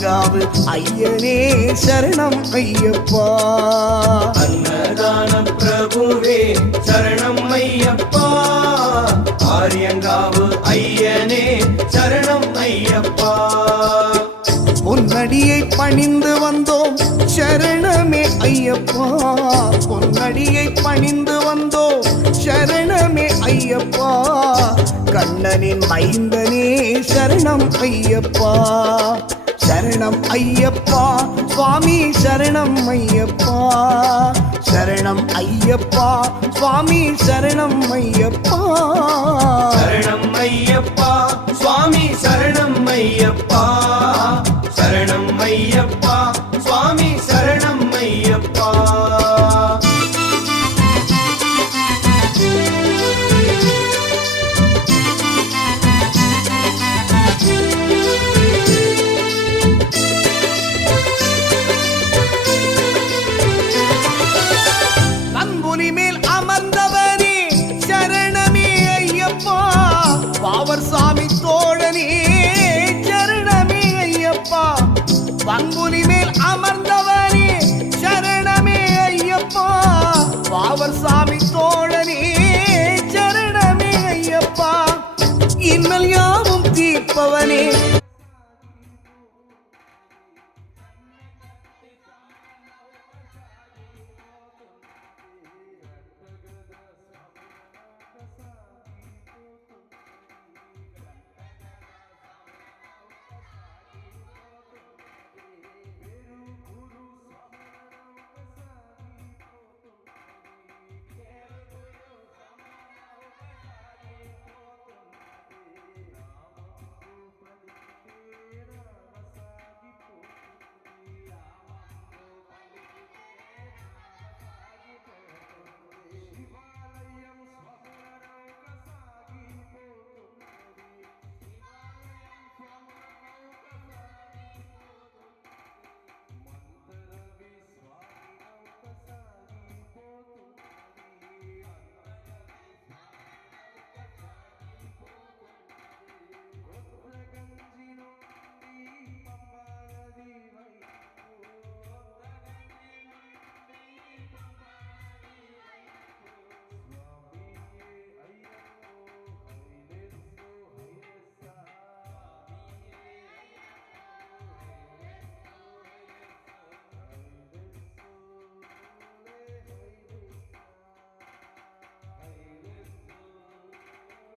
ஆரியங்காவு ஐயனே சரணம் ஐயப்பா. அன்னதான பிரபுவே சரணம் ஐயப்பா. ஆரியங்காவு ஐயனே சரணம் ஐயப்பா. பொன்னடியை பணிந்து வந்தோம் சரணமே ஐயப்பா. பொன்னடியை பணிந்து வந்தோம் சரணமே ஐயப்பா. கண்ணனின் மைந்தனே சரணம் ஐயப்பா. சரணம் ஐயப்பா சுவாமி சரணம் ஐயப்பா. சரணம் ஐயப்பா சுவாமி சரணம் ஐயப்பா. சரணம் ஐயப்பா சுவாமி சரணம் ஐயப்பா. சரணம் ஐயப்பா சுவாமி சரணம் ஐயப்பா. அம்புலி மேல் அமர்ந்தவனே சரணமே ஐயப்பா. பாவர் சாமி தோழனே சரணமே ஐயப்பா. பங்குனி மேல் அமர்ந்தவனே சரணமே ஐயப்பா. பாவர் சாமி தோழனே சரணமே ஐயப்பா. இன்னல் யாவும் தீர்ப்பவனே